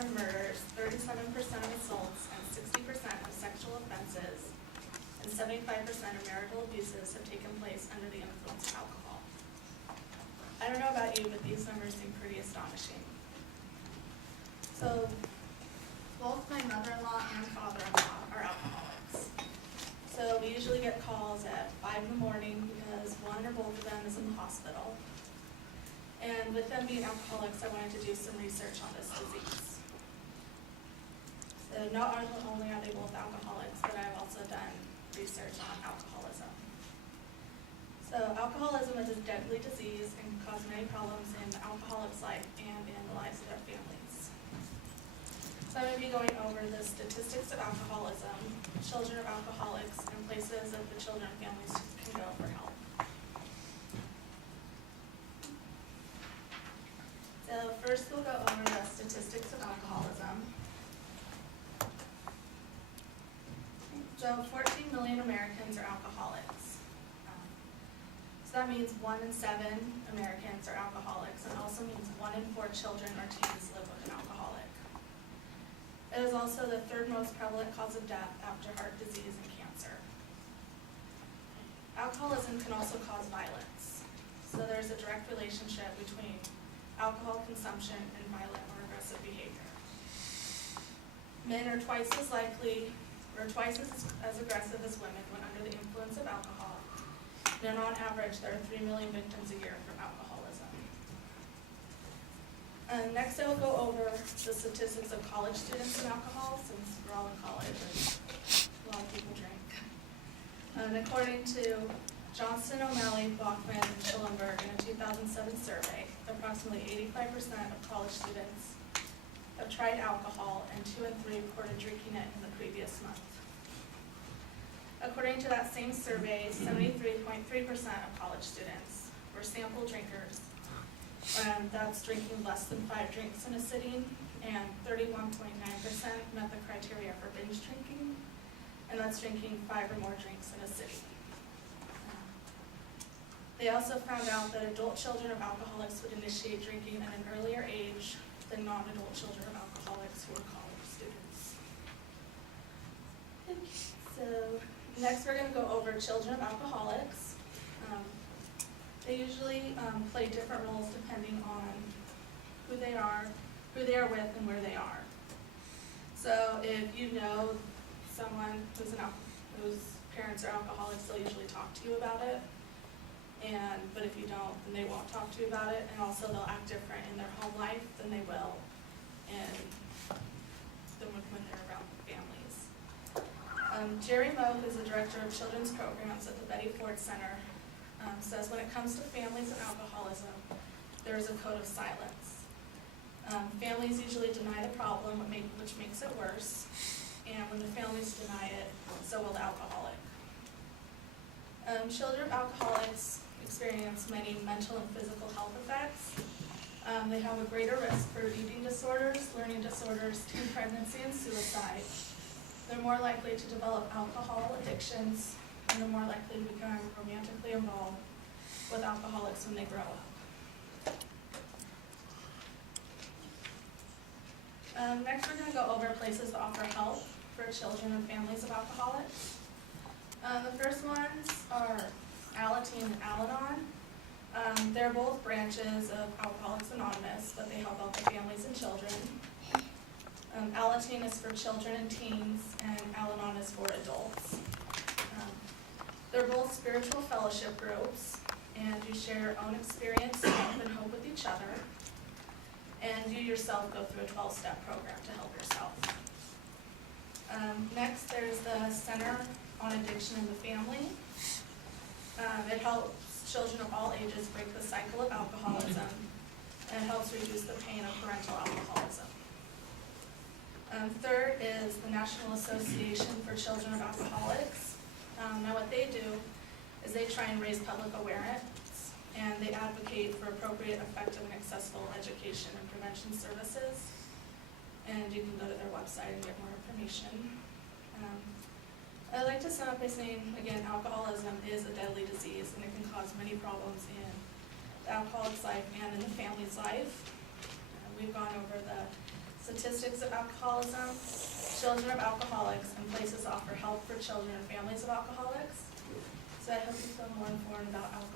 of murders, 37% of assaults, and 60% of sexual offenses, and 75% of marital abuses have taken place under the influence of alcohol. I don't know about you, but these numbers seem pretty astonishing. So, both my mother-in-law and father-in-law are alcoholics. So we usually get calls at 5 in the morning because one or both of them is in the hospital. And with them being alcoholics, I wanted to do some research on this disease. So not only are they both alcoholics, but I've also done research on alcoholism. So alcoholism is a deadly disease and can cause many problems in the alcoholic's life and in the lives of their families. So I'm going to be going over the statistics of alcoholism, children of alcoholics, and places that the children and families can go for help. So first we'll go over the statistics of alcoholism. So 14 million Americans are alcoholics. So that means 1 in 7 Americans are alcoholics, and also means 1 in 4 children or teens live with an alcoholic. It is also the third most prevalent cause of death after heart disease and cancer. Alcoholism can also cause violence. So there's a direct relationship between alcohol consumption and violent or aggressive behavior. Men are twice as likely or twice as aggressive as women when under the influence of alcohol. And on average, there are 3 million victims a year from alcoholism. Next, I will go over the statistics of college students and alcohol, since we're all in college and a lot of people drink. According to Johnston, O'Malley, Bachman, and Schellenberg in a 2007 survey, approximately 85% of college students have tried alcohol, and 2 in 3 reported drinking it in the previous month. According to that same survey, 73.3% of college students were sample drinkers. That's drinking less than 5 drinks in a sitting, and 31.9% met the criteria for binge drinking, and that's drinking 5 or more drinks in a sitting. They also found out that adult children of alcoholics would initiate drinking at an earlier age than non-adult children of alcoholics who are college students. So next we're going to go over children of alcoholics. They usually play different roles depending on who they are with, and where they are. So if you know someone whose parents are alcoholics, they'll usually talk to you about it. But if you don't, then they won't talk to you about it. And also they'll act different in their home life than they will when they're around families. Jerry Moe, who's the director of children's programs at the Betty Ford Center, says when it comes to families and alcoholism, there is a code of silence. Families usually deny the problem, which makes it worse, and when the families deny it, so will the alcoholic. Children of alcoholics experience many mental and physical health effects. They have a greater risk for eating disorders, learning disorders, teen pregnancy, and suicide. They're more likely to develop alcohol addictions, and they're more likely to become romantically involved with alcoholics when they grow up. Next, we're going to go over places that offer help for children and families of alcoholics. The first ones are Alateen and Al-Anon. They're both branches of Alcoholics Anonymous, but they help out the families and children. Alateen is for children and teens, and Al-Anon is for adults. They're both spiritual fellowship groups, and you share your own experience, strength, and hope with each other. And you yourself go through a 12-step program to help yourself. Next, there's the Center on Addiction in the Family. It helps children of all ages break the cycle of alcoholism, and it helps reduce the pain of parental alcoholism. Third is the National Association for Children of Alcoholics. Now what they do is they try and raise public awareness, and they advocate for appropriate, effective, and accessible education and prevention services. And you can go to their website and get more information. I'd like to sum up by saying, again, alcoholism is a deadly disease, and it can cause many problems in the alcoholic's life and in the family's life. We've gone over the statistics of alcoholism, children of alcoholics, and places offer help for children and families of alcoholics. So I hope you feel more informed about alcohol